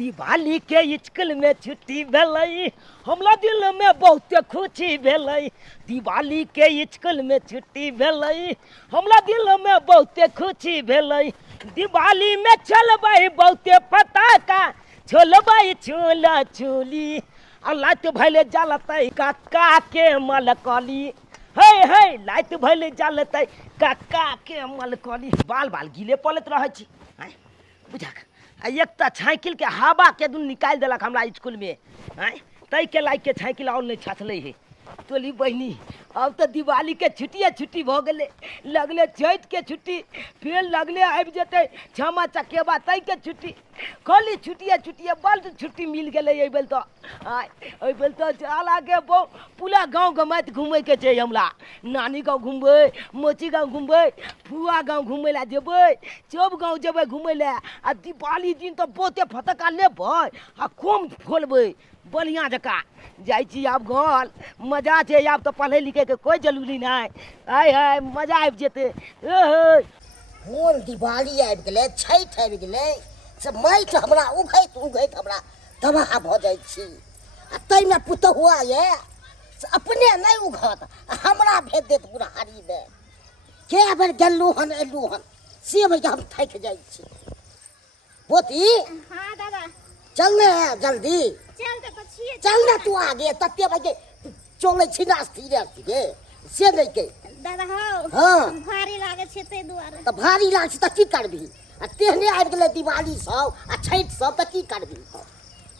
दिवाली के स्कूल में छुट्टी भेलै, हमरा दिल में बहुते खुशी भेलै। दिवाली के स्कूल में छुट्टी भेलै, हमरा दिल में बहुते खुशी भेलै। दिवाली में चलबै बहुते पटाखा, छोलबै छोला छोली, आ लाइट भैले जलतै काका के मलकली। हे हे लाइट भैले जलतै काका के मलकली। बाल बाल गिले पलैत रहै छी बुझा। एक तो साइकिल के हवा के दून निकाल दिलक हमरा स्कूल में। तै के लाइक के साइकिल और नहीं छथले है। तोली बहनी अब तो दिवाली के छुट्टी भ गेले, लगले चैत के छुट्टी, फिर लगले आबि जेतै छमा चकेबा तै के छुट्टी। खाली छुट्टिए बल्द छुट्टी मिल गेले। एहि बेल तो चला के पूरा गाँव गमाइत घूमे के छै हमरा। नानी गाँव घूमबै, मोची गाँव घूमबै, फुआ गाँव घूमे ला जेबै, सब गाँव जेबै घूमे ला। आ दिवाली दिन तो बहुते फटक्का लेबै आ खूब फोड़बै बढ़िया जका। जाइ छी आब घर, मजा छै आब तो पढ़े लिखे के कोई जरूरी नहीं। आय हाय मजा आबि जेतै। कोन दिवाली आबि गेलै, छठि आबि गेलै, से माटि हमरा उघैत हमरा तबाह भऽ जाइ छी। आ ताहिमे पुतहुआ ये से अपने नहीं उघत, हमरा भेज देत बुढ़ारीमे। के बेर गेलहुँ हन एलहुँ हन से भैया हम थाकि जाइ छी। पोती हाँ दादा चल ने जल्दी चल ना तू आगे तत्ते बजे चले छी नास्ती रे से नहीं के दादा हो। हाँ भारी लागे छै तै दुआरे। तो भारी लाग त की करबी? आ तेहने आबि गेलै दिवाली सब आ छठि सब त की करबी?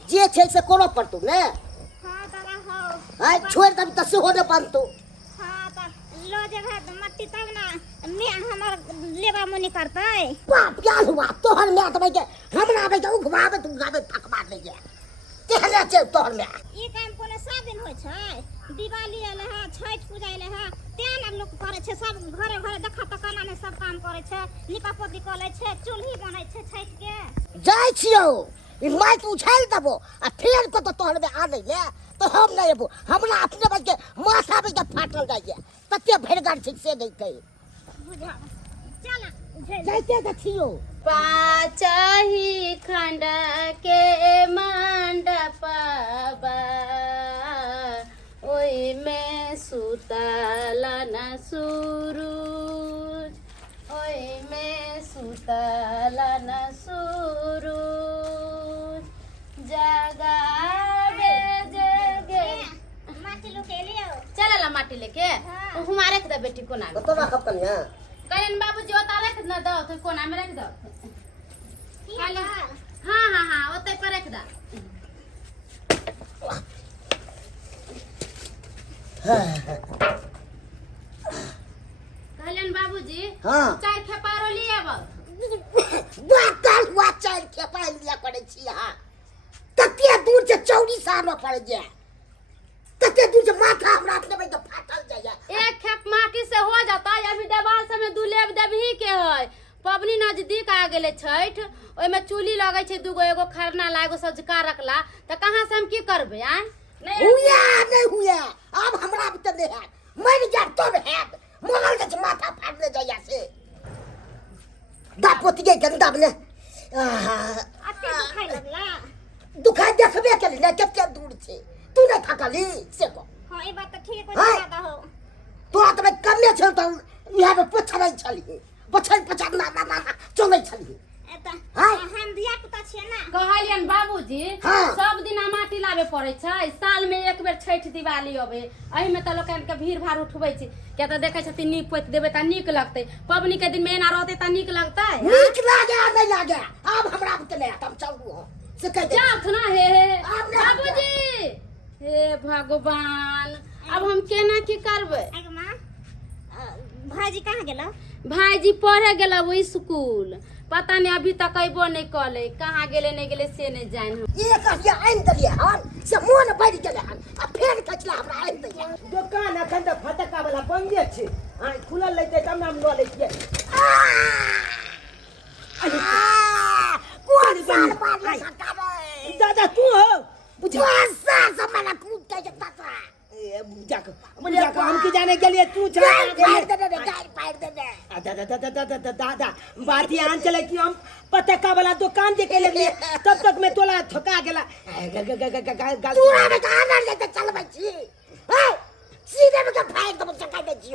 जे छै से कोनो पड़तौ ने। हाँ दादा हो। आइ छोड़ देबी त सेहो ने बनतौ। हाँ त लो जेबै मट्टी तब ना मैं हमर लेबा मुनी करतै। बाप यार हुआ तोहर में त के हमरा बे उघबाबे तू गाबे फकमा ले जा। तेहने छै तोहर में। ई काम कोनो सब दिन होइ छै। दिवाली एले है, छठ पूजा एले है, तें ना लोग करे छै। सब घरे घरे देखा तकाना ने सब काम करे छै, निपा पोती करे छै, चूल्ही बनै छै छठ के। जाइ छियो ई माइट उछाल देबो आ फेर को तो तोहर में आ नहीं ले तो हम नहीं एबो। हमरा अपने बज के माथा पे फाटल जाइए तते भरगार ठीक से नहीं कही बुझा चल जाइते त छियो। पाचही खंड के मंडपबा, ओई में सुतल न सूरज, ओई में सुतल न सूरज, जगावे जगे। माटी लुके लियो। चल ला माटी लेके। हाँ। हमारे के दे बेटी कोना तो ना खप कनिया कलन बाबूजी ओता रख न दो तो कोना में रख दो। हां हाँ हाँ ओते पर रख दा। कहलन बाबूजी हाँ। चार खेपारो लिए अब बातल हुआ चार के पाई लिया पड़े छी। हां तते दूर से चौड़ी सानो पड़ जाए, तते दूर से माथा हमरा अपने में फाटल जाए। एक खेप माटी से हो जाता। अभी देवाल सब में दुलेब देबही के है। पबनी नजदीक आ गेले छठ, ओय में चूल्ही लगे छै दूगो, एगो खरना ला एगो सजका रखला त कहां से हम की करबे? आ नहीं हुआ अब हमरा अब त नहीं है मर जा तब है मोगल के माथा फाटने जाया से दापोती के गंदा बने अते दुखाई लगला। दुखाई देखबे के लिए कते दूर छे तू न थकली से को। हां ई बात त ठीक हो हाँ। दादा हो। तोरा त कन्ने छल त यहां पे पछड़ै छली पछड़ चलै छली। एता हाँ। हम दिया पुता छिए ना। कहलियन बाबूजी हाँ। सब दिन माटी लाबे पड़े छै, साल में एक बेर छठ दिवाली अबे। एही में त लोकन के भीड़ भाड़ उठबै छै, क्या त देखे छथि नीक पोत देबे त नीक लगतै। पबनी के दिन में एना रहते त नीक लगतै? नीक लागे नहीं लागे अब हमरा अब चले हम चलू हो से कह दे। जात ना हे अब नहीं बाबूजी। हे भगवान अब हम केना की करबै? आगे मां भाजी कहां गेलो? भाईजी पढ़े गेला वो स्कूल, पता नहीं अभी तक अइबो नहीं कले। कहाँ गेले नहीं गेले से नहीं जान हम। ये कहिया आइन दलिए हम से मोन बढ़ गेले हम आ फेर कचला हमरा आइन दलिए। दुकान अखन तो फटक्का वाला बंदे छै। खुलल लेते तब हम ल लेतिए। कौन साल बाद सकावे दादा तू हो बुझा कौन साल से मला कूद के दादा जाकर हम की जाने के लिए तू दादा बात यहाँ चले कि हम पटाखा वाला दुकान देखे लगे तब तक मैं तोला ठोका गेला तूरा में कहां ना लेते चलबै छी हे सीधे में के फाइल तो चका दे छी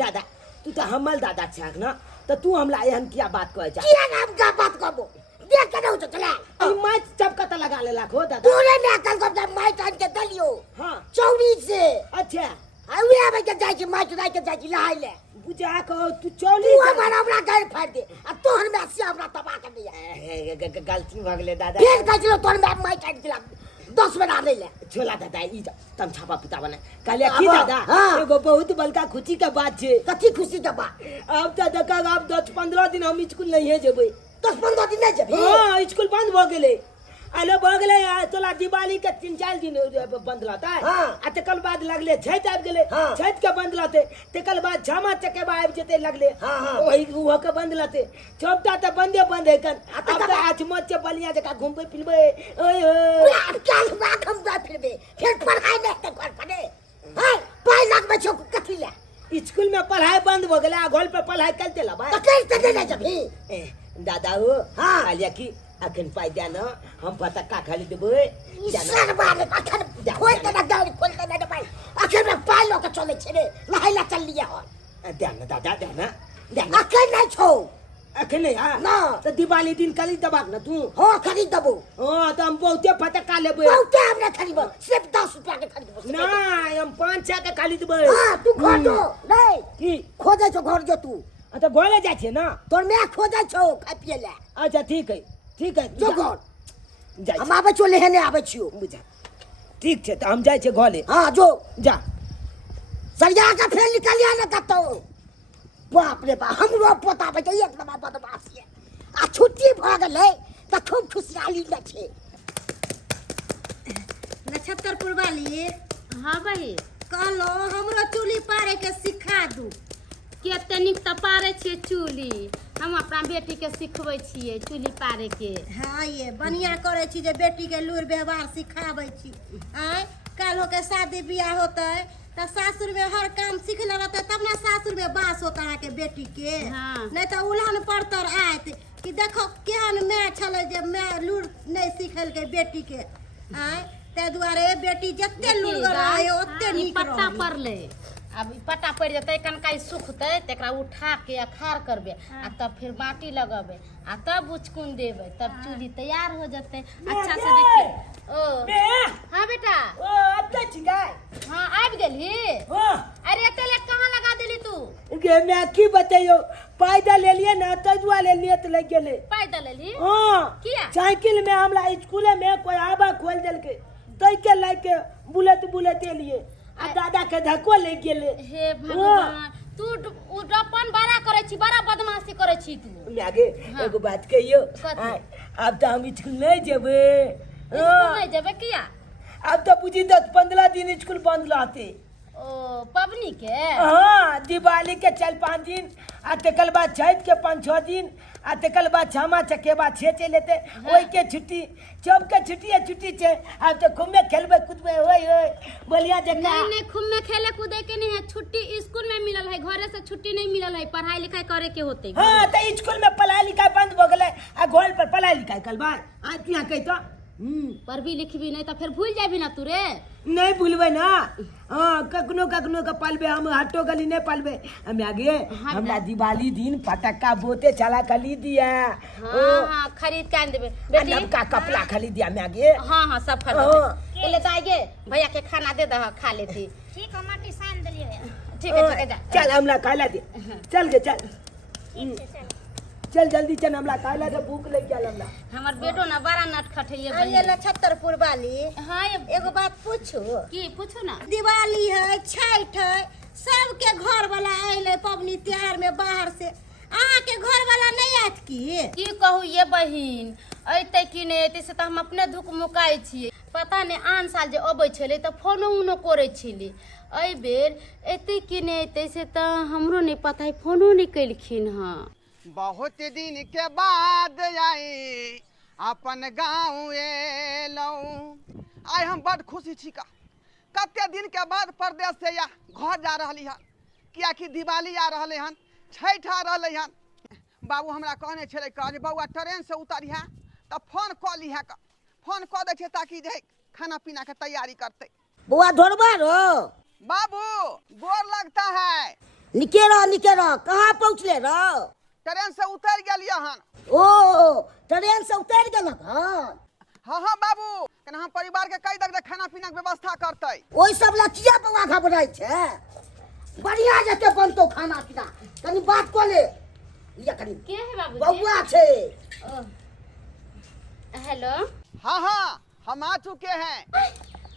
दादा तू तो हमल दादा छाक ना तो तू हमला एहन किया बात कहै छ किया नाम का बात करबो देख के दो तो चला ई माइक चपका त लगा लेला खो दादा तूरे ने कल को माइक आन के दलियो हां चौड़ी से अच्छा आवे आवे के जाय छी माइक राय के जाय छी लहाई ले बुझा कहो तू चौली तू हमारा अपना घर फाड़ दे आ तोहर में से हमरा तबाह कर दिया गलती भ गेले दादा फिर कह तोहर में माइक आन दिला 10 बना ले ले छोला दादा ई तम छापा पिता बने कहले की अब, दादा हाँ। एगो बहुत बड़का खुशी के बात छे कथी खुशी के बात अब तो देखा अब 10-15 दिन हम स्कूल नहीं जेबै 10-15 दिन नहीं जेबी हां स्कूल बंद भ गेले आलो भ गेले तोला दिवाली के 3-4 दिन बंद रहता हाँ। आ तकर बाद लगले छठ आबि गेले हाँ। छठ के बंद रहते तकर बाद छमा चकेबा आबि जेते लगले हाँ, हाँ। ओही वो के बंद रहते चौथा त बंद है कन अब त आज मत के बलिया जका घूमबे फिरबे ओए अब क्या बात हम जा फिर पढ़ाई नहीं तो कर पड़े हां 5 लाख बच्चों को कथी ले स्कूल में पढ़ाई बंद हो गेले आ घर पे पढ़ाई करते ला भाई तो कैसे नहीं जेबी दादा हो हाँ। आलिया की अखन पाई दे न हम पटक्का खाली देबै सर बार अखन खोल के ना गाड़ी खोल के ना भाई अखन में 5 लोग चले छे रे लहाइला चल लिया हो देना दादा देना अखन नहीं छो अखन नहीं हां ना तो दिवाली दिन कली दबाक न तू हो खरीद दबो हां तो हम बहुते पटक्का लेबै बहुते हमने खरीदबो सिर्फ 10 रुपया के खरीदबो ना हम 5-6 के खाली देबै हां तू खोजो नहीं की खोजे छो घर जो तू तो घरे जाइ छै ना तोर मैं खोजे छो खा पिए ले अच्छा ठीक है जो घर जाइ हम आबे छो लेने आबे छियो बुझा ठीक छै तो हम जाइ छै घरे हां जो जा सरिया का फेर निकलिया ना कतो बाप रे बाप हमरो पोता बे एक नंबर बदमाश है आ छुट्टी भ गेलै त खूब खुशहाली ले छे नक्षत्रपुर वाली हाँ भाई कहलो हमरो चूल्ही पारे के सिखा दू कते नीक त पारे छियै चूल्ही हम अपना बेटी के सिखबै छियै चूल्ही पारे के हाँ ये बढ़िया करे छी जे बेटी के लूर व्यवहार सिखाबै छी आय काल्हो के शादी बियाह होते त सासुर में हर काम सीखले रहते तब ना सासुर में बास होता है के बेटी के हाँ। नहीं तो उल्हन पड़तर आयत कि देखो केहन मैं छले जे मैं लूर नहीं सिखल के बेटी के आय ते दुआरे बेटी जत्ते लूर रहे ओत्ते ई नीक पट्टा रहे पड़ले अब ई पट्टा पड़ जेतै कनकाई सुखतै तेकरा उठा के अखाड़ करबे आ तब फिर माटी लगेबे आ तब उचकुन देबै तब चूल्ही तैयार हो जेतै अच्छा से देखिए ओ बे हाँ बेटा ओ अत्ते छिकै हाँ आबि गेली हां अरे एते ले कहाँ लगा देली तू गे मैं की बतैयो पैदल लेलिए ना त दुआ लेलिए त लग गेले पैदल लेली हां किया साइकिल में हमरा स्कूल में कोई आबा खोल देलके तै के लाके बुलेट लिए आ दादा के धक्को ले गेले हे भगवान तू अपन बड़ा करे छी बड़ा बदमाशी करे छी तू लागे हाँ। एगो बात कहियो कथी? आय, अब तो हम स्कूल नहीं जेबे स्कूल नहीं जेबे किया अब तो बुझी 10-15 दिन स्कूल बंद रहते ओ पबनी के हाँ दिवाली के 4-5 दिन आ तकर बाद छठ के 5-6 दिन आ तकर बाद छमा चकेबा 6 चल लेते ओई के छुट्टी जब के छुट्टी छे अब तो घूमे खेलबे कूदबे ओए बोलिया जका नहीं नहीं खूब में खेले कूदे के नहीं है छुट्टी स्कूल में मिलल है घरे से छुट्टी नहीं मिलल है पढ़ाई लिखाई करे के होते हाँ तो स्कूल में पढ़ाई लिखाई बंद हो गए आ घर पर पढ़ाई लिखाई कल बार आज यहाँ कही तो पढ़बी लिखबी नहीं तो फिर भूल जाबी ना तू रे नहीं भूलबे ना हाँ कखनो का पालबे हम हटो गली नहीं पालबे हम आगे हमरा दिवाली दिन पटाखा बोते चला खरीद दिया हाँ खरीद के आन देबे बेटी का कपड़ा खरीद दिया मैं आगे हाँ सब खरीद ले जाएगे भैया के खाना दे दह खा लेती ठीक है माटी सान देलिए ठीक है जा चल हमरा खाला दे चल गे चल ठीक है चल चल जल्दी चल हमरा खाला दे भूख लग गया हमरा हमर बेटो ना बड़ा नटखट है ये अरे बहिन। नक्षत्रपुर वाली हाँ ये एगो बात पूछू की पूछो ना दिवाली है छठ है सबके घर वाला आइले पबनी त्योहार में बाहर से अहाँ के घर वाला नहीं आत की कहू ये बहिन अइते कि नहीं अइते से तो हम अपने धुक मुकाई छियै पता नहीं आन साल जे अबै छलै तो फोनो उनो करे छली एहि बेर अइते कि नहीं अइते से तो हमरो नहीं पता है फोनो नहीं कैलखिन हाँ बहुत दिन के बाद आई अपन गाँव एलौं आइ हम बड़ खुशी छी कते दिन के बाद परदेश से या घर जा रही हन कियाकि दिवाली आ रही हन छठ आ रही हन बाबू हमरा कहने छले जे बउआ ट्रेन से उतरिहा तो फोन कऽ ली है फोन कऽ दै छै ताकि जे खाना पीना के तैयारी करते। बुआ धोरबा रो बाबू गोर लगता है। निके रहो कहाँ पहुँचले रहो? ट्रेन से उतर गेलियै हन। ओ ट्रेन से उतर गेलक हन? हाँ हाँ बाबू कना हम परिवार के कई दे खाना पीना के व्यवस्था करते। ओइ सब लचिया बउआ घबराई छै। बढ़िया जते बनतो खाना पीना। कनी बात को ले ये कनी के है बाबूजी? बउआ छै। हेलो हाँ हाँ हम आ चुके हैं।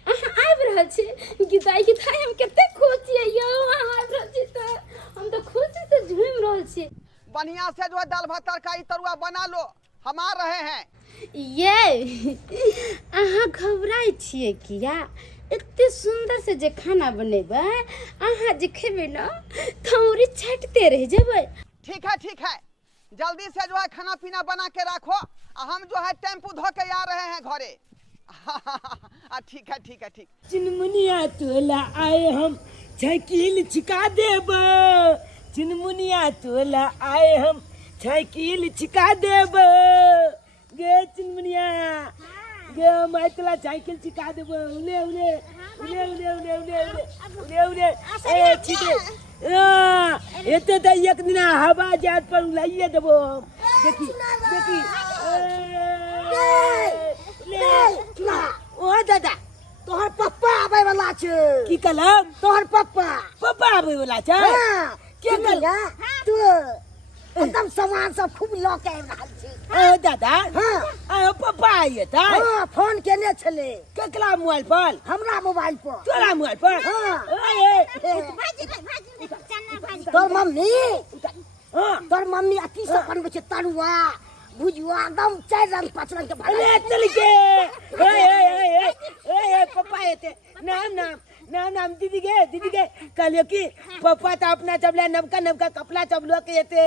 आबि रहल छी गीताई हम कते खुश छियै यौ। अहाँ आबि रहल छी तऽ हम तऽ खुशी से झूम रहल छी। बढ़िया से जो है दाल भात तरकारी तरुआ बना लो हम आ रहे हैं। ये अहाँ घबराई छियै किया? एते सुंदर से जे खाना बनेबै अहाँ जे खेबै ना थौरी छटते रह जेबै। ठीक है जल्दी से जो है खाना पीना बना के रखो। हम जो है टेम्पू धो के आ रहे हैं घरे। ठीक है। चिनमुनिया तोला आए हम साइकिल छिका देब। चिनमुनिया तोला आए हम साइकिल छिका देब। गे चिनमुनिया गे मैं तोला साइकिल छिका देब। उले उले उले उले उले उले उले उले ए छिके एते त एक दिन हवा जात पर उलाइए देबो। देखी ओ दादा तोहर पप्पा आबै वाला छै। की कलम? तोहर पप्पा आबै वाला छै। के कहला तू एकदम सामान सब खूब ल के आबि रहल छी। ओ दादा हाँ पप्पा आइए था। हाँ फोन केने छले। केकरा मोबाइल पर? हमरा मोबाइल पर। तोरा मोबाइल पर? हाँ भाजी चन्ना भाजी तोर मम्मी हाँ तोर मम्मी अति से बनबै छै तरुआ भुजुआ एकदम 4 रंग 5 रंग के अरे भाजी। चल के ए पप्पा एते नाम दीदी के कहलियो कि पप्पा तो अपना चबला नवका कपड़ा चबलो के एते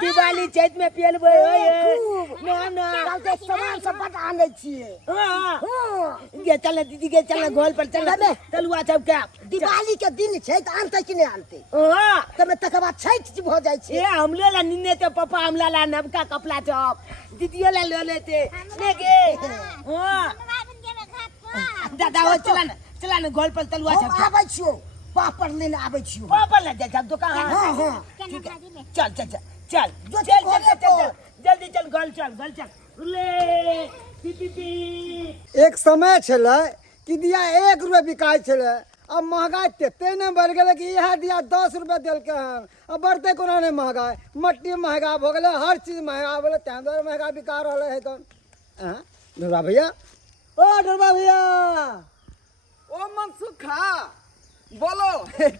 दिवाली चैत में पियलबे। कल के सामान सब बट आनै छिए। गे चल दीदी के चल घर पर चलुआ सब के दिवाली के दिन छै त आनते कि नहीं आनते? हां तमे तकर बाद छठ भ जाय छै। ए हमले ला निन्ने ते पप्पा हमला ला नवका कपड़ा चप दीदियो ला ले लेते ले गे। हां दादा हो चला ना घर पर तलुआ हम सब आबै छियो पापड़ लेने आबै छियो। पापा ला जा सब दुकान। हां ठीक है चल जल्दी चल घर चल ले पी। एक समय छलै कि दिया 1 रुपया बिकाय छलै। अब महंगाई तते ने बढ़ गेलै कि यह दिया 10 रुपया देलकै हन। अब बढ़ते कोना नहीं महंगाई मट्टी महंगा हो गेलै हर चीज महंगा हो गेलै तैं दुआरे महंगा बिका रहले है तन। ढोलबा भैया ओ ढोलबा भैया ओ मनसुखा बोलो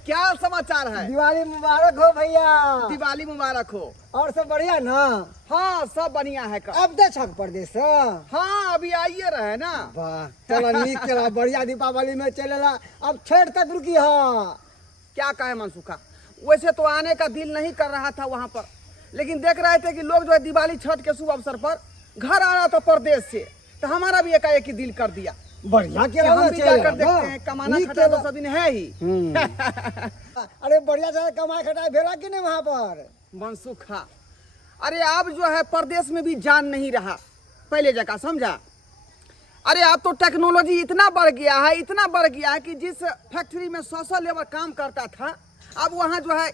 क्या समाचार है? दिवाली मुबारक हो भैया। दिवाली मुबारक हो। और सब बढ़िया ना? हाँ सब बढ़िया है का। अब दे छक परदेश से? हाँ अभी आइए रहे ना। वाह चलो नीक चला बढ़िया दीपावली में चलेला। अब छठ तक रुकी हाँ। क्या कहे मनसुखा वैसे तो आने का दिल नहीं कर रहा था वहाँ पर लेकिन देख रहे थे कि लोग जो है दिवाली छठ के शुभ अवसर पर घर आ रहा था परदेश से तो हमारा भी एकाएक ही दिल कर दिया बढ़िया कि हम भी जाकर देखते हैं। कमाना खटा तो सब दिन है ही। अरे बढ़िया से कमाई खटाई भेला कि नहीं वहाँ पर? मनसुखा अरे अब जो है परदेश में भी जान नहीं रहा पहले जगह समझा। अरे अब तो टेक्नोलॉजी इतना बढ़ गया है कि जिस फैक्ट्री में 100 लेबर काम करता था अब वहाँ जो है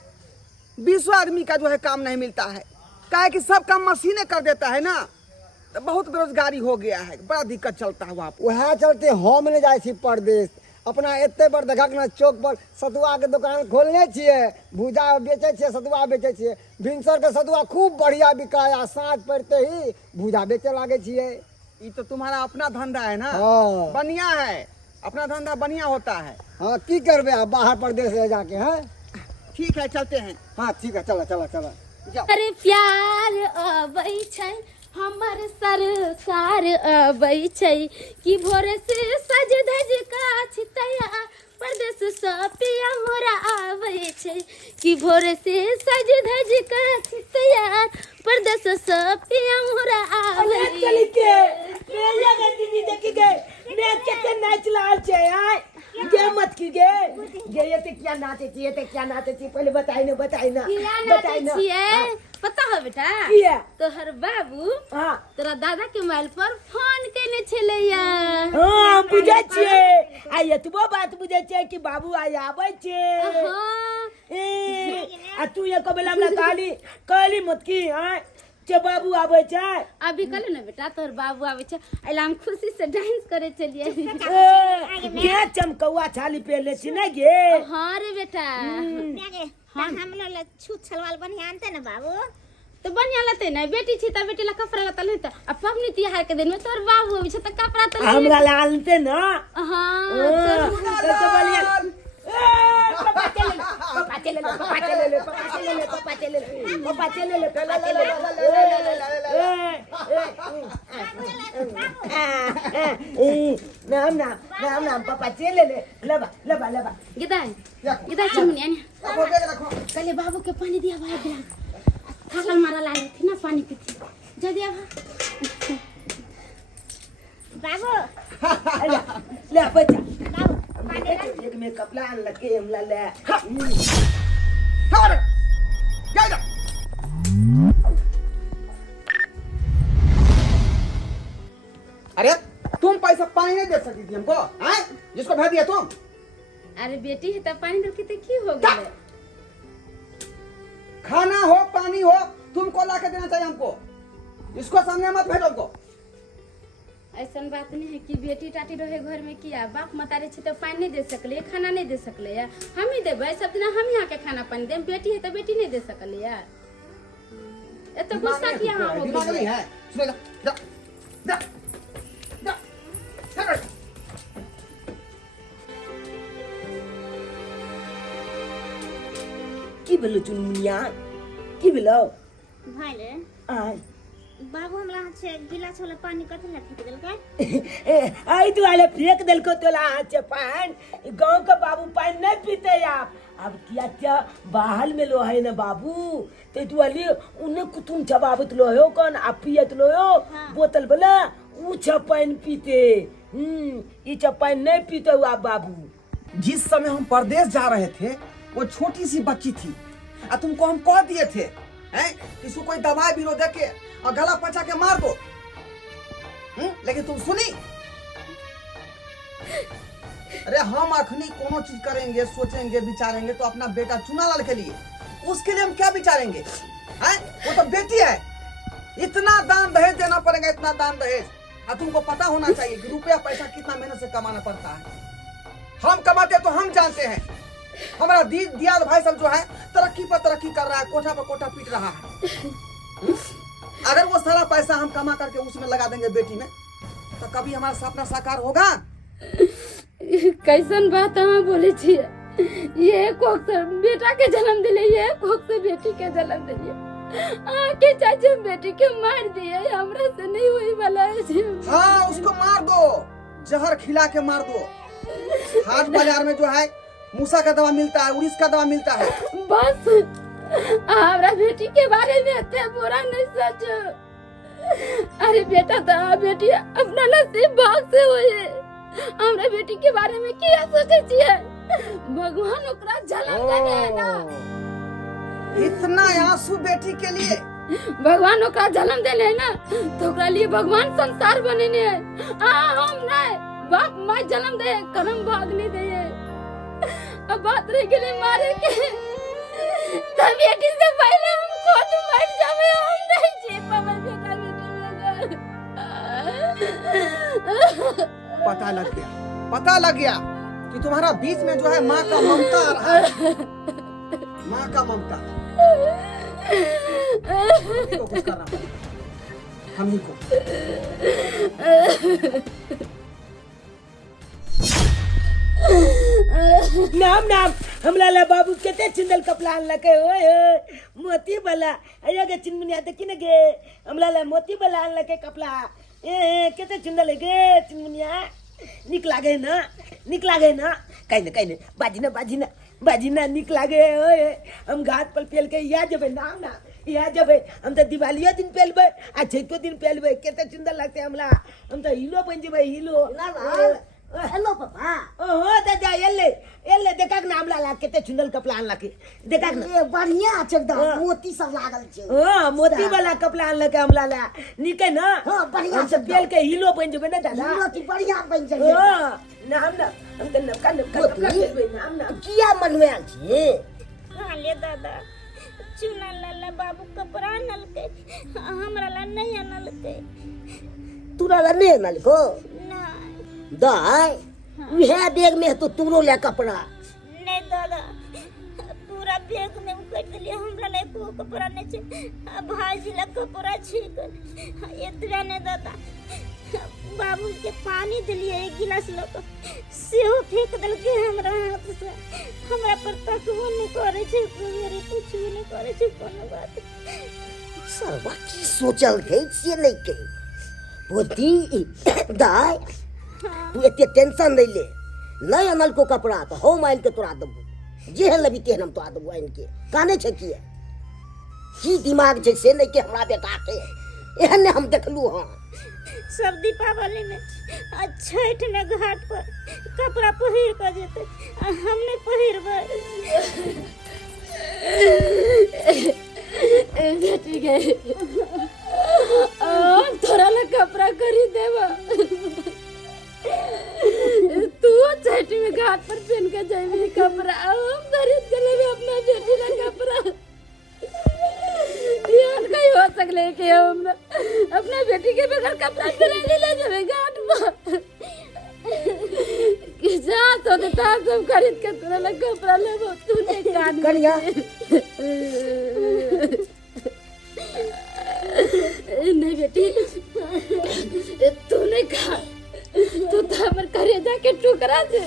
20 आदमी का जो है काम नहीं मिलता है। क्या कि सब काम मशीनें कर देता है ना तो बहुत बेरोजगारी हो गया है बड़ा दिक्कत चलता है वहाँ पर। वह चलते हम ले जाए परदेश अपना एते बड़ देखक ना चौक पर सतुआ के दुकान खोलने छिए भूजा बेचे छिए सतुआ बेचे छिए भिनसर के सतुआ खूब बढ़िया बिकाया साँझ पड़ते ही भूजा बेचे लागे छिए। ये तो तुम्हारा अपना धंधा है ना। हाँ। बढ़िया है अपना धंधा बढ़िया होता है। हाँ की करबे आप बाहर प्रदेश ले जाके हैं। ठीक है चलते हैं। हाँ ठीक है चला चला चला जाओ। अरे प्यार अबै छै हमर सरकार अबै छै कि भोरे से सज धज का छितैया परदेश से पिया मोरा आबै छै कि भोरे से सज धज का छितैया परदेश से पिया मोरा आबै चल के मेया के दीदी देखी गे मैं केते नाच लाल छे आय गे मत की गे ये ते क्या नाचे छी पहले बताई ना किया नाचे छिए पता है बेटा किया तोहर बाबू हाँ तोरा दादा के मोबाइल पर फोन केने छलैया हाँ बुझे छिए आ एतबो बात बुझे छिए कि बाबू आइ आबै छे हाँ आ तू ये कबेला हमरा कहली मत की हां जे बाबू आबै छै अभी कहले ना बेटा तोहर बाबू आवे छै एला हम खुशी से डांस करे चलिए के चमकौआ छाली पे ले छी ना गे हाँ रे बेटा हम लोग छूत छलवाल बढ़िया आनते ना बाबू तो बढ़िया लगते ना बेटी छी त बेटी ला कपड़ा लता नहीं त अब पबनी तिहार के दिन में तोहर बाबू आवे छै त कपड़ा त हमरा लालते ना हाँ तो बढ़िया पापा चले नाम पापा चले ले लबा गिदाई चुमनिया ने कले बाबू के पानी दिया भाई दिया थाकल मारा लागे थी ना पानी पीती जा दिया बाबू ले बच्चा एक में कपड़ा आन लगे हमला ले अरे तुम पैसा पानी नहीं दे सकती थी हमको हैं? जिसको भेज दिया तुम अरे बेटी है तब पानी दे के की हो गए खाना हो पानी हो तुमको ला के देना चाहिए हमको इसको सामने मत भेजो हमको ऐसा बात नहीं है कि बेटी टाटी रहे घर में किया बाप मतारे छे तो पानी नहीं दे सकले खाना नहीं दे सकले या हम ही देबे सब दिन हम यहाँ के खाना पानी देम बेटी है तो बेटी नहीं दे सकले या ए तो गुस्सा किया हम हो दिमाग नहीं है सुनेगा जा जा जा जा की भेलो चुनमुनिया की भेलो भाईले आय बाबू हमरा से गिलास वाला पानी कथि ला फेंक देलकै आई तू आले फेंक देलको तोला हाथ से पानी गांव का बाबू पानी नहीं पीते आप अब किया क्या बाहर में लो है ना बाबू तो तू आली उन्हें कुतुम जवाबत लो हो कौन आप पियत लो हो बोतल बोला ऊ पानी पीते ये पानी नहीं पीते हो आप बाबू जिस समय हम परदेश जा रहे थे वो छोटी सी बच्ची थी और तुमको हम कह दिए थे हैं इसको कोई दवाई बीरो दे के और गला पचा के मार दो लेकिन तुम सुनी अरे हम अखनी कोनो चीज करेंगे सोचेंगे विचारेंगे तो अपना बेटा चुनालाल के लिए उसके लिए हम क्या विचारेंगे हैं वो तो बेटी है इतना दान दहेज देना पड़ेगा इतना दान दहेज और तुमको पता होना चाहिए कि रुपया पैसा कितना मेहनत से कमाना पड़ता है हम कमाते तो हम जानते हैं हमारा दियाद भाई सब जो है तरक्की पर तरक्की कर रहा है कोठा पर कोठा पीट रहा है अगर वो सारा पैसा हम कमा करके उसमें लगा देंगे बेटी में तो कभी हमारा सपना साकार होगा कैसन बात हम बोले छिए ये कोक से बेटा के जन्म दिले ये कोक से बेटी के जन्म दिले आके चाचा बेटी के मार दिए हमरा से नहीं हुई वाला है हाँ उसको मार दो जहर खिला के मार दो हाट बाजार में जो है मूसा का दवा मिलता है उड़ीस का दवा मिलता है बस हमरा बेटी के बारे में इतना बुरा नहीं सोचो अरे बेटा तो बेटी अपना नसीब भाग से हुए हमरा बेटी के बारे में क्या सोचे छिए भगवान ओकरा जन्म देने है ना इतना आंसू बेटी के लिए भगवान ओकरा जन्म देने है ना तो ओकरा लिए भगवान संसार बनेने है हम नहीं बाप माँ जन्म दे कर्म भाग नहीं दे अब बात रह गई मारे के तब बेटी से पहले हम खुद मर जावे हम नहीं जी पावे बेटा पता लग गया कि तुम्हारा बीच में जो है माँ का ममता आ रहा है माँ का ममता हमको कुछ करना पड़ेगा हम ही को नाम हमला ला बाबू केते चिंदल कपला लके ओए मोती वाला अया के चिनमुनिया देखि न गे हमला ला मोती वाला लके कपला केते चिंदल गे चिनमुनिया निक लागे ना कहीं बाजी ना निक लागे ओए हम घाट पर पेल के या जबे नाम ना या जबे हम तो दिवालिया दिन पेलबे आ छैतो दिन पेलबे केते चिंदल लगते हमला हम तो हिलो बन जबे हिलो ना हेलो पापा ओहो दादा एले देखा के नाम ला केते चुंदल कपड़ा आनला के देखा के ये बढ़िया छै एकदम मोती सब लागल छै हां मोती वाला कपड़ा आनला के हमला ला निके ना हां बढ़िया हम सब बेल के हीरो बन जेबे ना दादा मोती बढ़िया बन जाए हां ना हम त नबका कपड़ा देबे नाम ना किया मनवाल छी हाँ ले दादा चुना लाला बाबू कपड़ा नलके हमरा ला नहीं नलके तोरा ला नहीं आनल को नहीं दाई उहे बैग में तो तोरो ले कपड़ा नहीं दादा पूरा बैग में उकट दिलिए हमरा ला एको कपड़ा नहीं छे भाजी ला कपड़ा छिक एतबे नहीं दादा बाबू के पानी दिलिए एक गिलास लोग सेहो फेंक देलके हमरा हाथ से हमरा पर तकबो नहीं करे छे मेरे कुछ नहीं करे छे कोनो बात सरवा की सोचल गई से नहीं के बोती दाई तू एते टेंशन नहीं ले नहीं अनल को कपड़ा तो हम आइन के तोरा देबो जेहन लबी तेहन हम तोरा देबो आइन के काने छे की दिमाग छै से नहीं के हमरा बेटा के एहन ने हम देखलू हां सब दीपावली में छठ में घाट पर कपड़ा पहिर कर जेते हमने पहिरबै बेटी गए थोड़ा ला कपड़ा खरीद देबा तू छठ में घाट पर पहन के जाबी कपड़ा हम खरीद के लेबे अपना बेटी ला कपड़ा यार कहीं हो सकले के हम अपना बेटी के बगैर कपड़ा पहन ले जाबे घाट पर कि जा तो देता सब खरीद के तोरा ला कपड़ा लेबो तू नहीं कान कनिया नहीं बेटी तू नहीं खा तू तो हमर करेजा के टुकड़ा दे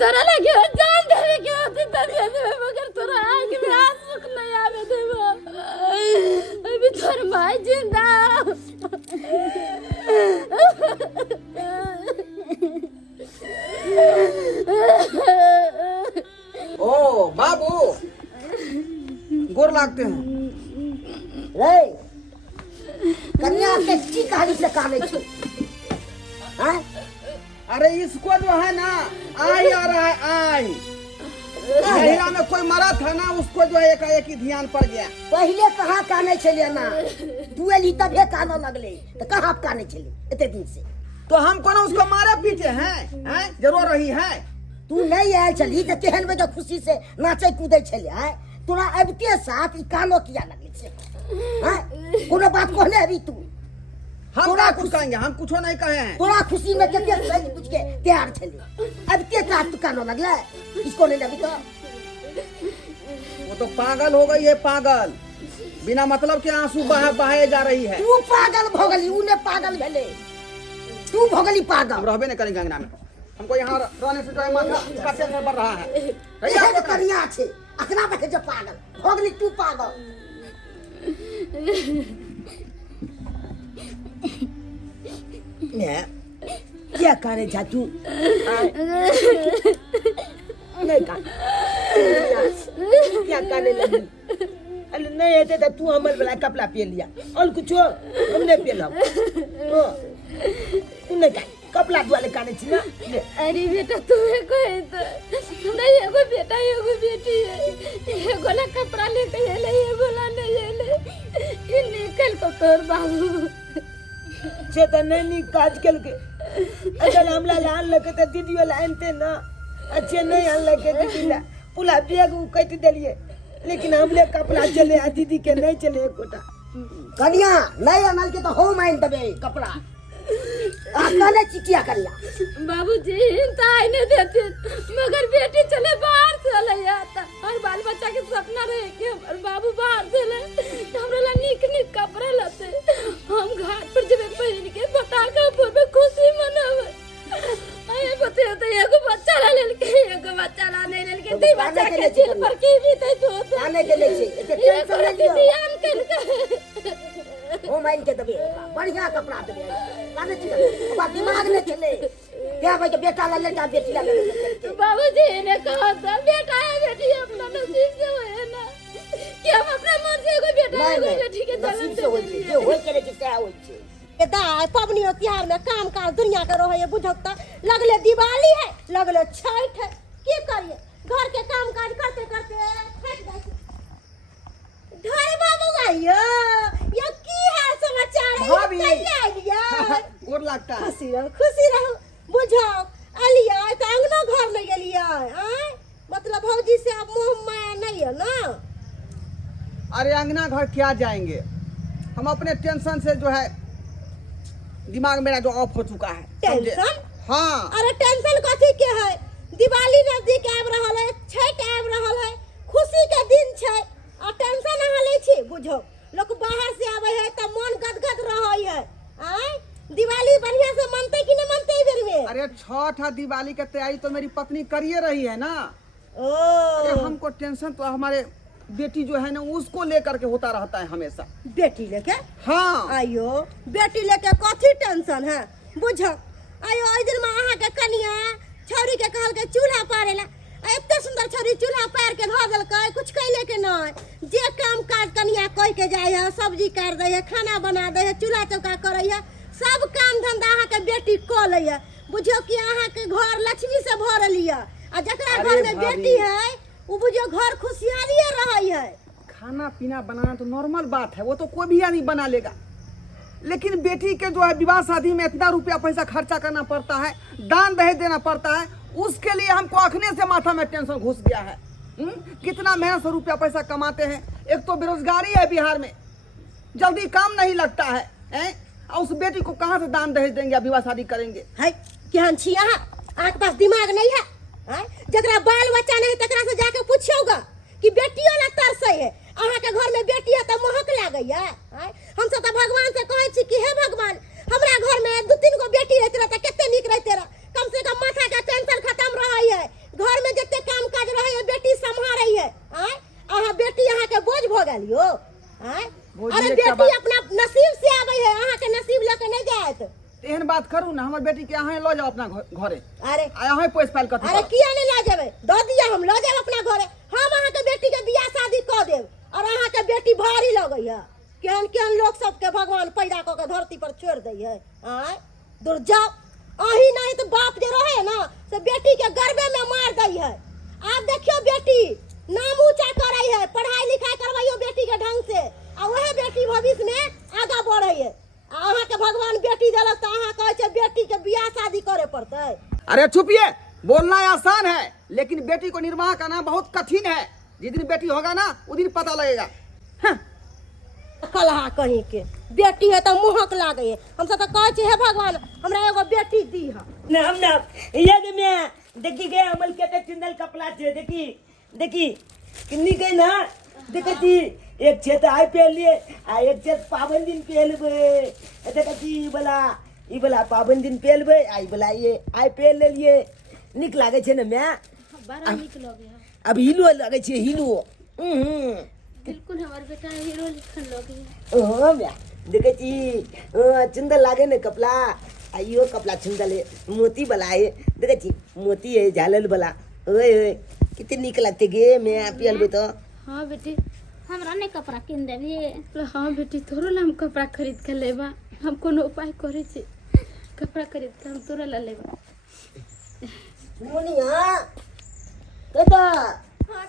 तोरा लगे जान देवे के होती त दे देवे मगर तोरा आंख में आंसू नहीं आवे देबो अभी तोर माई जिंदा ओ बाबू गोर लागते हैं रे कन्या के की कहानी से काने छी हां अरे इसको जो है ना आई आ रहा है आई महिला में कोई मरा था ना उसको जो है एकाएक ही ध्यान पड़ गया पहले कहाँ काने छलिए ना तू एली तबे कानो लगले तो कहाँ काने छली इतने दिन से तो हम कोनो उसको मारे पीटे हैं जरूर रही है तू नहीं आयल छली तो केहन में जो खुशी से नाचे कूदे छले है तोरा अबते साथ ई कानो किया लगले छे हैं कोनो बात कहले अभी तू हम तोरा कुछ कहेंगे हम कुछ नहीं कहे हैं तोरा खुशी में केते सही पूछ के तैयार छली अबते साथ तू कानो लगले इसको नहीं अभी तो वो तो पागल हो गई है पागल बिना मतलब के आंसू बहाए जा रही है तू पागल भोगली उने पागल भेले तू भोगली पागल हम रहबे नहीं करेंगे अंगना में हमको यहाँ रहने से जो है माथा का टेंशन बढ़ रहा है ये तो कन्या छे अखना बैठे जो पागल भोगली तू पागल ने क्या करे जा तू नहीं का क्या करने लगी अरे नहीं है तो तू हमर वाला कपड़ा पहन लिया और कुछ हमने पहना तू नहीं का कपड़ा दुआले काने छी ना अरे बेटा तुम्हें कोई तो हमरा एगो बेटा एगो बेटी है एगो ला कपड़ा लेके एले एगो ला नहीं एले इ निकल को तोर बाबू से तो नहीं काज कल के अगर हमला लान लगे तो दीदी वाला आनते ना अच्छे नहीं आन लगे दीदी ला पूरा बैग कट दिलिए लेकिन हमले कपड़ा चले आ दीदी के नहीं चले एक गोटा कन्या नहीं अनल के तो हो माइन दबे कपड़ा आकाने चिटिया करिया बाबूजी हिंता आने देते मगर बेटी चले बाहर चले आता और बाल बच्चा के सपना रहे कि हमार बाबू बाहर चले हमरा ला निक निक कपड़ा लाते हम घाट पर जब पहन के पटाखा फोड़े खुशी मनावे आए बते तो एगो बच्चा ला लेल के एगो बच्चा ला नहीं लेल के दे बच्चा के दिल पर की भी दे तो आने के लिए एते टेंशन नहीं लियो ध्यान कर हो माइन के दबे बढ़िया कपड़ा दबे काने चिटिया अब दिमाग में चले क्या भाई बेटा ला ले जा बेटी ला ले बाबूजी ने कहा था बेटा है बेटी अपना नसीब से होए ना कि हम अपना मन से कोई बेटा है कोई बेटी के जन्म से होई छे जे होई करे छै से होई छे के दाय पबनी और त्योहार में काम काज दुनिया के रहे बुझक त लगले दिवाली है लगले छठ है की करिए घर के काम काज करते करते थक जाए ढाई बाबू आइयो ये की है समाचार है भाभी। कैसे आइलिया गोर लगता है। खुशी रहो बुझो अलिया त अंगना घर में गेलिया हैं मतलब भौजी से अब मोह माया नहीं है ना अरे अंगना घर क्या जाएंगे, हम अपने टेंशन से जो है दिमाग मेरा जो ऑफ हो चुका है। समझे? टेंशन हाँ अरे टेंशन कथी के है दिवाली नजदीक आब रहल है छठ आब रहल है खुशी के दिन छै आ टेंशन अहाँ लै छी बुझो लोग बाहर से आवे है त मन गदगद रहै है आय दिवाली बढ़िया से मनते कि नहीं मनते ई बेर में अरे छठ और दिवाली की तैयारी तो मेरी पत्नी करिए रही है ना। ओ अरे हमको टेंशन तो हमारे बेटी जो है ना उसको लेकर के होता रहता है हमेशा। बेटी लेके हाँ आयो बेटी लेके कथी टेंशन है बुझो आयो ओइ दिन में अहाँ के कनिया छौरी के कहल के चूल्हा पारेला एते सुंदर छौरी चूल्हा पार के धऽ देलकै कुछ कैले के नहीं जे काम काज कनिया कह के जाय है सब्जी काट दे है खाना बना दे है चूल्हा चौका करे है सब काम धंधा अहाँ के बेटी क ले है बुझो कि अहाँ के घर लक्ष्मी से भरल है आ जकरा अरे घर में भाभी। बेटी है वो बुझो घर खुशहाली रही है खाना पीना बनाना तो नॉर्मल बात है, वो तो कोई भी आदमी बना लेगा, लेकिन बेटी के जो है विवाह शादी में इतना रुपया पैसा खर्चा करना पड़ता है, दान दहेज देना पड़ता है, उसके लिए हमको अखने से माथा में टेंशन घुस गया है। कितना मेहनत से रुपया पैसा कमाते हैं, एक तो बेरोजगारी है बिहार में, जल्दी काम नहीं लगता है, हैं? और उस बेटी को कहाँ से दान दहेज देंगे, विवाह शादी करेंगे? है केहन छी अहाँ के पास दिमाग नहीं है हैं जकरा बाल बच्चा नहीं तकरा से जाके पूछियोगा कि बेटियों ला तरसे है अहाँ के घर में बेटी है त महक लागैया हैं हम सब त भगवान से कहै छी कि हे भगवान हमरा घर में 2-3 गो बेटी रहते रह त केते नीक रहते रह कम से कम माथा के टेंशन खत्म रहै है घर में जते काम काज रहै है बेटी संभारै है हैं अहाँ बेटी अहाँ के बोझ भ गेलियो हैं अरे बेटी अपना नसीब से आबै है अहाँ के नसीब लेके नहीं जात एहन बात करू ना, हमर बेटी के अहाँ लो जाओ अपना घरे, अरे अहाँ पोस पाल कथी अरे किया नहीं ला जाबे दो दिया हम ला जाब अपना घरे हम अहाँ के बेटी के बियाह शादी क देब और अहाँ के बेटी भारी लगै है केहन केहन लोग सब के भगवान पैदा क के धरती पर छोड़ दै है आय दूर जाओ अही नहीं तो बाप जे रहे ना से बेटी के गर्भे में मार दै है आप देखियो बेटी नाम ऊंचा करे है पढ़ाई लिखाई करवाइयो बेटी के ढंग से आ वह बेटी भविष्य में आगा बढ़े है अहाँ के भगवान बेटी देलक त अहाँ कहै छै बेटी के बियाह शादी करे पड़तै अरे चुपिए, बोलना आसान है लेकिन बेटी को निर्वाह करना बहुत कठिन है। जिस दिन बेटी होगा ना उस दिन पता लगेगा। कलहा कहीं के बेटी है तो मुहक लागे है हम सब तो कहै छी हे भगवान हमरा एगो बेटी दी है ना हम ना ये में देखी गए अमल के चिंदल कपड़ा छे देखी देखी किन्नी गई ना देखती एक छेत आइ पहले आ एक छेत पावन दिन पहलबे देखती ई वाला पावन दिन पहलबे आई वाला ये आइ पहल लेलिए निक लागे छे ना मैं बड़ा निक लगे है अब हिलो लागे छे हिलो बिल्कुल हमार बेटा हीरो लिखन लगे है ओहो मैं देखती चिंदल लागे ना कपड़ा आइयो कपड़ा चिंदल है मोती वाला है देखती मोती है झालल वाला ओए ओए कितने निक लगते गे मैं पहलबे तो हाँ बेटी हमरा नहीं कपड़ा किन देबी हाँ बेटी तोरो ला हम कपड़ा खरीद के लेबा हम कोनो उपाय करे छी कपड़ा खरीद के हम तोरा ला लेबा मोनिया दादा हां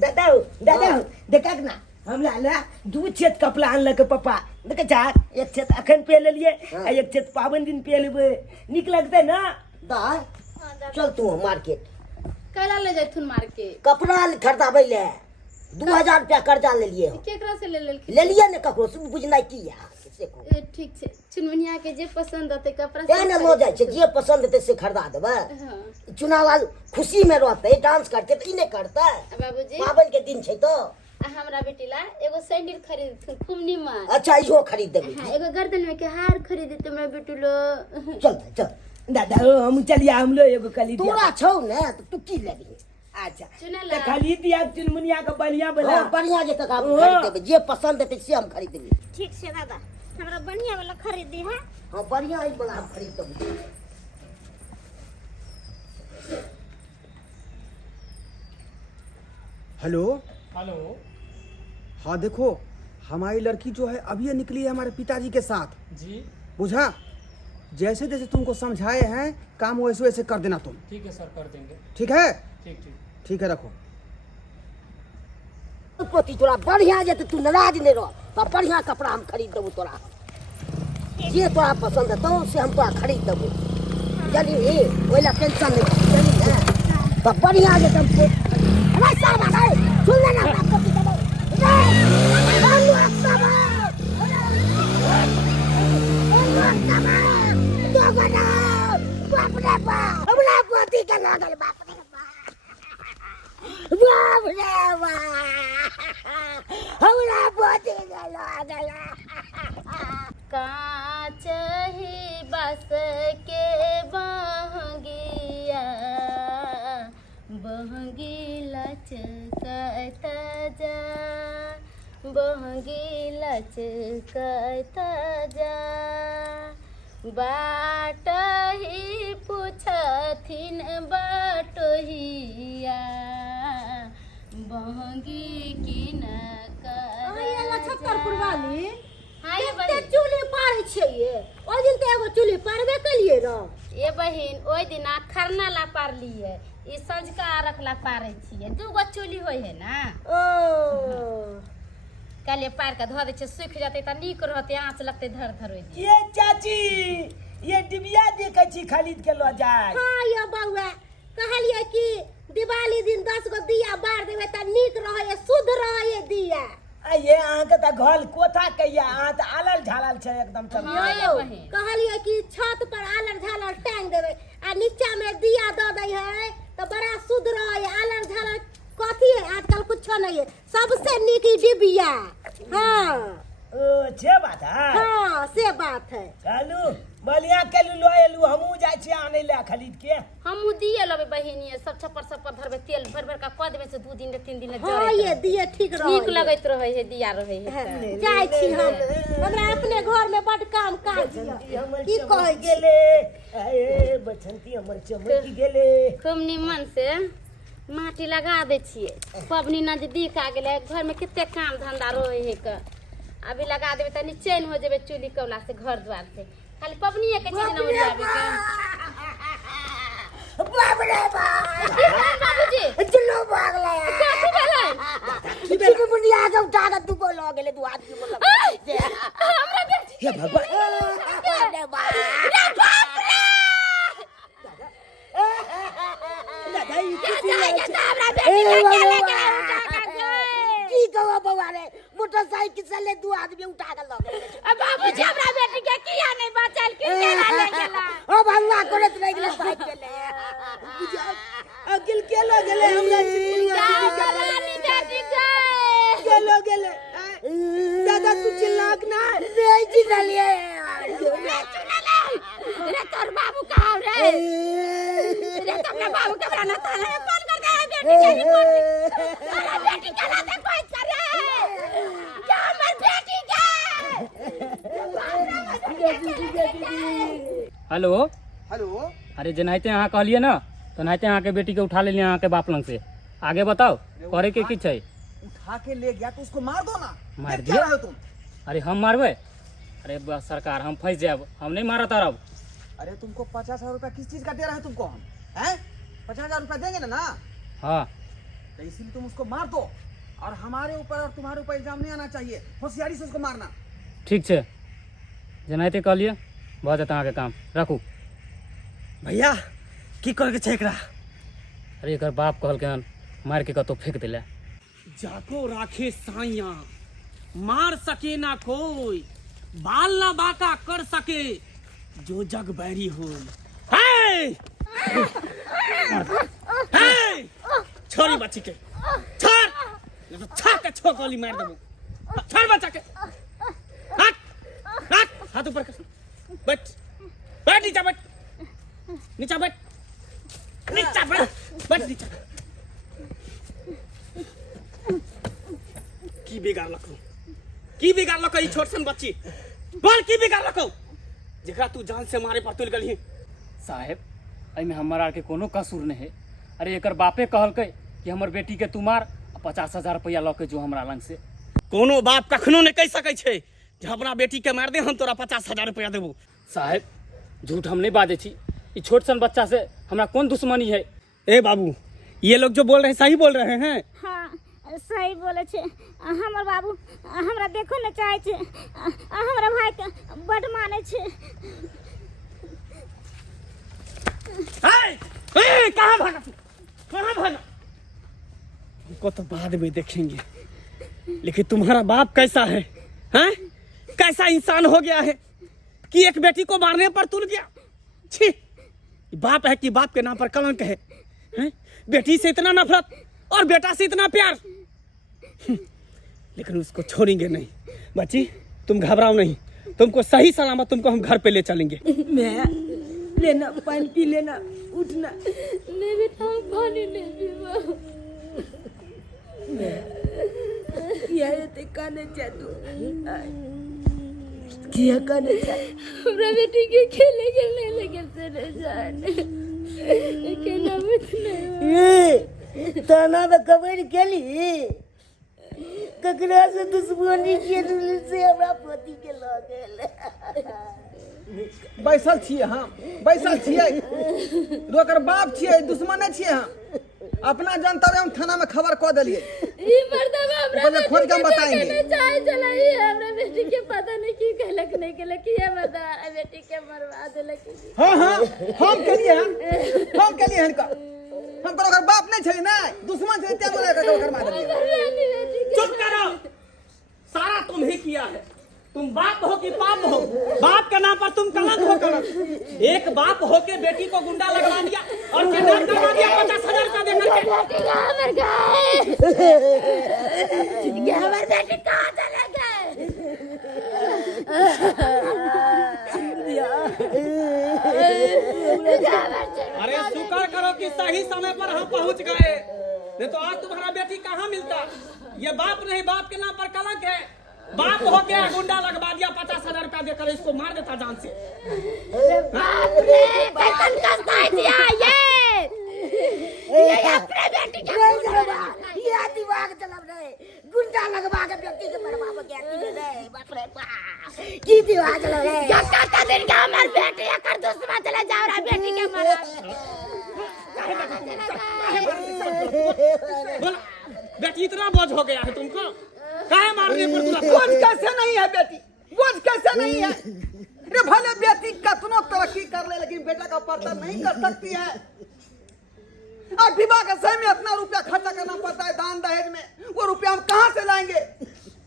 दादा दादा देखा ना हम ला 2 छेत कपड़ा अनलक पापा देखे जा एक छेत अखन पे ले लिए आ एक छेत पावन दिन पे लेबे निक लगते ना दा चल तू मार्केट कला ले जाथुन मार के कपड़ा खरीदाबे ले 2000 रुपया कर्जा ले लिए केकरा से ले ले लिए ने ककरो से बुझनाइ की है किसे को ए ठीक छे चुनमुनिया के जे पसंद होते कपड़ा ते ने लो जाय छे जे पसंद हेते से खरीदा देबे हां चुनाव वाल खुशी में रहते डांस करते तो ई नहीं करता बाबूजी पावन के दिन छे तो हमरा बेटी ला एगो सैंडल खरीद खूब निमन अच्छा इहो खरीद देबे हां एगो गर्दन में के हार खरीद तो मैं बेटी लो चल चल दादा हम चलिए हम लोग एगो कली दिया तोरा छौ ने तो तू की लेबी अच्छा चुनला तो खली दिया चुनमुनिया का बढ़िया बना हां बढ़िया जे तक हम खरीद देबे जे पसंद हेते से हम खरीद देबे ठीक से दादा हमरा बढ़िया वाला खरीद दी है हां बढ़िया ही वाला हम खरीद देबे हेलो हाँ देखो हमारी लड़की जो है अभी ये निकली है हमारे पिताजी के साथ। जी बुझा? जैसे जैसे तुमको समझाए हैं काम वैसे वैसे कर देना तुम। ठीक है सर, कर देंगे। ठीक है? ठीक ठीक। ठीक है, रखो। पोती तोरा बढ़िया जे तू नाराज नहीं रह, तो बढ़िया कपड़ा हम खरीद देबू तोरा। जे तोरा पसंद है तो से हम तोरा खरीद देबू। जल्दी ओइ ला टेंशन नहीं जल्दी तो बढ़िया जे तुम अरे साहब अरे सुन ले ना पोती देबू। अरे सब तो बना बाप रे बाप हमरा पोती के लागल बाप रे बाप रे बाप हमरा पोती के लागल। कांच ही बस के बहंगिया बहंगी लचकत जा बहंगी लचकत जा बाट ही पूछथिन बटोहिया बहंगी किन कर छत्तरपुर वाली हाँ ये ते बहिन चूल्ही पारै छियै। ओइ दिन ते एगो चूल्ही पारबे कलियै र। ये बहिन ओइ दिना खरना ला पारलिए ई संझका रखला पारै छियै। दूगो चूल्ही होय है ना ओ काले पार के धो दे छै सूख जते त नीक रहते आंच लगते धर धर होय। ये चाची ये डिबिया देखे छी खरीद के लो जाए। हाँ ये बउआ कहलिए कि दिवाली दिन 10 गो दिया बार देबे त नीक रहय, शुद्ध रहय दिया। आ ये अहाँ के त घर कोठा के या अहाँ त आलल झालल छै एकदम हाँ ये चमक। बहिन कहलिए कि छत पर आलर झालर टांग देबे आ नीचा में दिया द दई है तो बड़ा शुद्ध रहय। आलर झालर कथी है आजकल कुछ नहीं है, सबसे नीक ई डिबिया। हाँ ओ छे बात है। हाँ से बात है। चलू बलिया के लो एलू हमहू जाय छी आने ले खरीद के। हमहू दिए लबे बहिनी सब छप्पर धरबे तेल भर भर का क देबे से 2 दिन 3 दिन हाँ ये दिए ठीक रह नीक लगैत रहे है दिया रहे है। जाय छी हम हमरा अपने घर में बड़ काम काज हमर की चमक कहै गेले ए बसंती हमर चमक गेले। खूब निमन से माटी लगा दे छिए। पबनी नजदीक आ गेले घर में कितने काम धंधा रहे है क अभी लगा देबे तनी चैन हो जेबे चूल्ही कौला से घर द्वार से खाली पबनी के चीज न हो जाबे के। बाप रे बाप बाबूजी चलो भागला कथी भेलै किसी को बुनिया के उठा के तू को लो गेले तू आदमी बोल हमरा बेटी हे भगवान अरे बाप दादा ई किसी ले की कहो बउआ रे मोटरसाइकिल से ले दू आदमी उठा के लो गेले। बाबूजी हमरा बेटी के किया नहीं बचल कि केना ले गेला। ओ भगवा करत रह गेले भाग गेले। अकिल के लो गेले हमरा रानी बेटी गए के लो गेले। दादा तू चिल्लाक ना नहीं चिल्लिए रे तोर बाबू कहाँ रे रे तुमने बाबू के बना थाने में फोन कर दे बेटी के रिपोर्ट मेरा बेटी के नाते कोई करे क्या हमर बेटी के। Hello hello. अरे जेनाहिते अहाँ कहलिए ना तेनाहिते अहाँ के बेटी के उठा लेलिए अहाँ के बाप लंग से। आगे बताओ करे के की छै। उठा के ले गया तो उसको मार दो ना। मार क्या दिया? रहे हो तुम? अरे हम मारबे? अरे बस सरकार हम फंस जाब, हम नहीं मारत रब। अरे तुमको 50,000 रुपया किस चीज का दे रहे हैं तुमको हम? हैं? 50,000 रुपया देंगे ना? हाँ तो इसीलिए तुम उसको मार दो और हमारे ऊपर और तुम्हारे ऊपर इल्जाम नहीं आना चाहिए। होशियारी से उसको मारना। ठीक छै जेनाहिते कहलिए भऽ जेतै अहाँके काम। रखू भैया की करे के छै एकरा। अरे एकर बाप कहलकै हन मार के कतौ फेंक दिले। जाको राखे साइया मार सके ना कोई बाल ना बाका कर सके जो जग बैरी हो। छोरी बच्ची के छोड़ नहीं तो छाक के छो गोली मार देबो। छोड़ बच्चा के हाथ हाथ हाथ ऊपर कर बैठ बैठ नीचे बैठ नीचे बैठ नीचे बैठ बैठ नीचे। की बिगाड़ लको की बिगाड़ लको ई छोट सन बच्ची बोल की बिगाड़ लको जेकरा तू जान से मारे पर तुल गली। साहेब एहिमे हमर आर के कोनो कसूर नहीं है। अरे एकर बापे कहलकै कि हमर बेटी के तू मार 50,000 रुपया लऽ के जो हमरा लंग से। कोनो बाप कखनो नहीं कह सकै छै जे हमरा बेटी के मार दे हम तोरा 50,000 रुपया देबो। साहब झूठ हम नहीं बाजे छी, ई छोट सन बच्चा से हमरा कौन दुश्मनी है? ए बाबू, ये लोग जो बोल रहे हैं सही बोल रहे हैं? हाँ सही बोले छे। हमर बाबू हमरा देखो न चाहे छे, हमरा भाई के बड माने छे। कहाँ भागा तू? कहाँ भागा? हमको तो बाद में देखेंगे, लेकिन तुम्हारा बाप कैसा है? हैं? कैसा इंसान हो गया है कि एक बेटी को मारने पर तुल गया? छी, बाप है कि बाप के नाम पर कलंक है? हैं? बेटी से इतना नफरत और बेटा से इतना प्यार, लेकिन उसको छोड़ेंगे नहीं। बच्ची तुम घबराओ नहीं, तुमको सही सलामत तुमको हम घर पे ले चलेंगे। मैं लेना पानी पी लेना, उठना। नहीं बेटा हम पानी नहीं पीवा। यह ते काने जादू किया काने जा हमरा बेटी के खेले लगे से न जाने के नाम नहीं तना तो कबर केली ककरा से दुश्मनी के से हमरा पति के ल गेल। बैसल छिए हम, बैसल छिए, ओकर बाप छिए, दुश्मन छिए हम। अपना जनता हम थाना में खबर कह दिलिए, ई मर्दवा हमरा ओकरे खोज के हम बताएंगे। चाय चलाई हमरा बेटी के पता नहीं की कहलक नहीं कहलक कि ये मर्दवा बेटी के मरवा देलक। हाँ हाँ हम केलिए हैं, हम केलिए हैं का। हम कोनो ओकर बाप नहीं छली ना, दुश्मन से त्या बोले के ओकर मार दिए। चुप करो, सारा तुम ही किया है। तुम बाप हो कि पाप हो, बाप के नाम पर तुम कलंक हो। कलंक एक बाप हो के बेटी को गुंडा लगवा दिया और किडनैप करवा दिया 50,000 रुपया देकर के। हमर गाय हमर बेटी कहाँ चले गए? अरे शुक्र करो कि सही समय पर हम पहुंच गए, नहीं तो आज तुम्हारा बेटी कहाँ मिलता। ये बाप नहीं, बाप के नाम पर कलंक है। बाप हो गया गुंडा लगवा दिया, 50,000 रुपया देकर इसको मार देता जान से। बाप रे कैसन कसाई दिया ये अपने बेटी के ये दिमाग चलब रे, गुंडा लगवा के बेटी के मरवा के रे। बाप रे बाप की दिमाग चलब रे। कत्ता दिन का हमर बेटी एकर दुश्मन चले जाओ रे बेटी के मरवा। बोला बेटी इतना बोझ हो गया है तुमको, काहे मारने पर तुला? बोझ कैसे नहीं है बेटी, बोझ कैसे नहीं है रे? भले बेटी कतनो तरक्की कर ले, लेकिन बेटा का पर्दा नहीं कर सकती है। आज विवाह के समय में इतना रुपया खर्चा करना पड़ता है दान दहेज में, वो रुपया हम कहाँ से लाएंगे?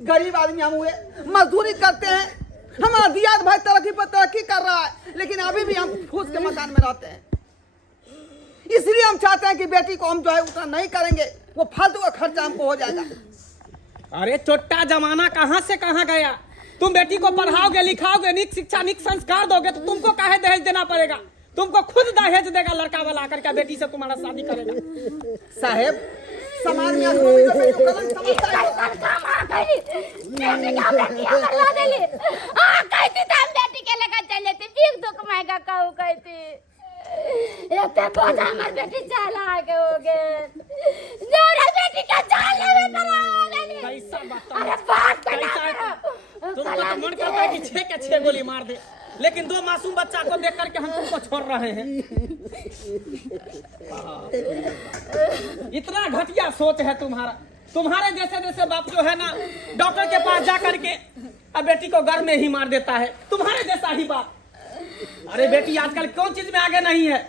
गरीब आदमी हम हुए, मजदूरी करते हैं। हमारा दियाद भाई तरक्की पर तरक्की कर रहा है, लेकिन अभी भी हम फूस के मकान में रहते हैं। इसलिए हम चाहते हैं कि बेटी को हम जो है उतना नहीं करेंगे, वो फालतू का खर्चा हमको हो जाएगा। अरे चोट्टा जमाना कहाँ से कहाँ गया। तुम बेटी को पढ़ाओगे लिखाओगे, निक शिक्षा निक संस्कार दोगे तो तुमको काहे दहेज देना पड़ेगा? तुमको खुद दहेज देगा लड़का वाला आकर के, बेटी से तुम्हारा शादी करेगा। साहेब समाज में कलंक समझता है। बेटी का बेटी हमर ला देली। कहती त हम बेटी के लेकर चल जेती, भीख दुख मांगा कहू कहती। एते बोझ हमर बेटी चला के हो गेल। जोरा बेटी का जान लेवे पड़ा हो गेली। कैसा बात? अरे बात कैसा है? तुमको तो मन करता है कि 6 के 6 गोली मार दे, लेकिन 2 मासूम बच्चा को देख करके हम तुमको छोड़ रहे हैं। इतना घटिया सोच है तुम्हारा। तुम्हारे जैसे जैसे बाप जो है ना, डॉक्टर के पास जा करके अब बेटी को घर में ही मार देता है, तुम्हारे जैसा ही बाप। अरे बेटी आजकल कौन चीज में आगे नहीं है?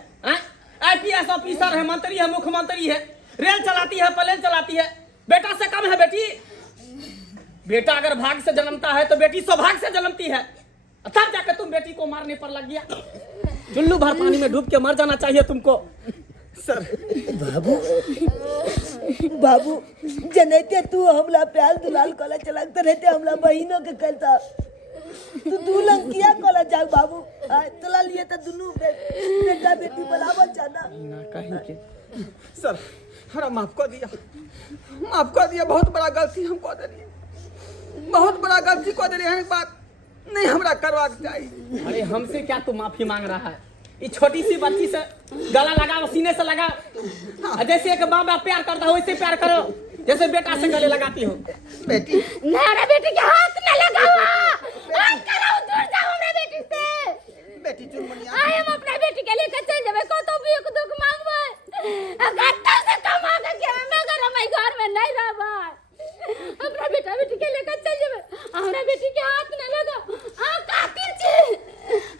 IPS ऑफिसर है, मंत्री है, मुख्यमंत्री है, रेल चलाती है, प्लेन चलाती है। बेटा से कम है बेटी? बेटा अगर भाग से जन्मता है तो बेटी सौभाग्य से जन्मती है, तब जाकर तुम बेटी को मारने पर लग गया। चुल्लू भर पानी में डूब के मर जाना चाहिए तुमको। सर बाबू बाबू जनते तू हमला प्याल दुलाल कला चलाते रहते, हमला बहिनों के कहता तू दुल्हन किया कला जाओ बाबू। तोला लिए तो दुनू बेटा बेटी बराबर जाना। कहीं के सर हमारा माफ कर दिया, माफ कर दिया। बहुत बड़ा गलती हम कर दे रही है, बहुत बड़ा गलती कर दे रही है। बात नहीं हमरा करवा चाहिए। अरे हमसे क्या तू माफी मांग रहा है? ये छोटी सी बच्ची से गला लगाओ, सीने से लगाओ। जैसे एक बाप प्यार करता हो वैसे प्यार करो। जैसे बेटा से गले लगाती हो। बेटी मेरा बेटी के हाथ न लगाओ, हाथ कराओ, दूर जाओ हमरा बेटी से। बेटी चुनमुनिया आए हम अपना बेटी के लिए चल जेबे, कतो भी एक दुख मांगबे, गत्ता से कमा के मगर हम घर में नहीं रहबे। हमरा बेटी के लेकर चल जेबे, हमरा बेटी के हाथ न लगाओ, आ कातिल छी।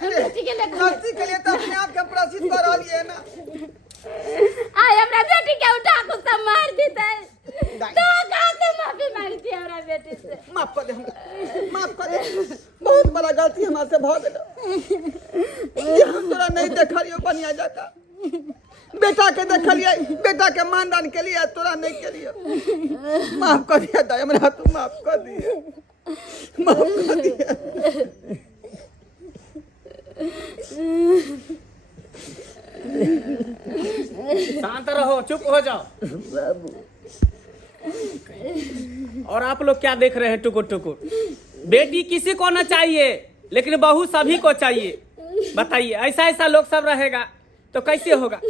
बेटी के लेकर गलती के लिए तो अपने आप के प्रसिद्ध कर रही है ना। आए हमरा बेटी के उठा को सब मार देते, तो कहां से माफी मांगती है हमरा बेटी से। माफ कर दे हमरा, माफ कर दे, बहुत बड़ा गलती हमारे से भ गेल। ये हम तोरा नहीं देखलियो बनिया जाता, बेटा के देखलिए, बेटा के मानदान के लिए, तोरा नहीं के लिए। माफ कर दिया दाई हमरा, तू माफ कर दिए, माफ कर दिया। शांत रहो, चुप हो जाओ। और आप लोग क्या देख रहे हैं टुकुर टुकुर? बेटी किसी को न चाहिए, लेकिन बहू सभी को चाहिए। बताइए, ऐसा ऐसा लोग सब रहेगा तो कैसे होगा?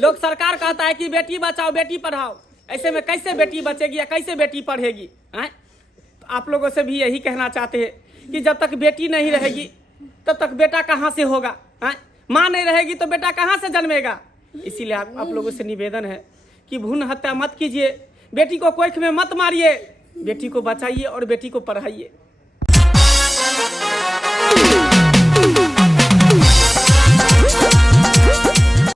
लोग सरकार कहता है कि बेटी बचाओ बेटी पढ़ाओ, ऐसे में कैसे बेटी बचेगी या कैसे बेटी पढ़ेगी? हैं? तो आप लोगों से भी यही कहना चाहते हैं कि जब तक बेटी नहीं रहेगी तब तक बेटा कहाँ से होगा? हैं? माँ नहीं रहेगी तो बेटा कहाँ से जन्मेगा? इसीलिए आप लोगों से निवेदन है कि भ्रूण हत्या मत कीजिए, बेटी को कोख में मत मारिए, बेटी को बचाइए और बेटी को पढ़ाइए।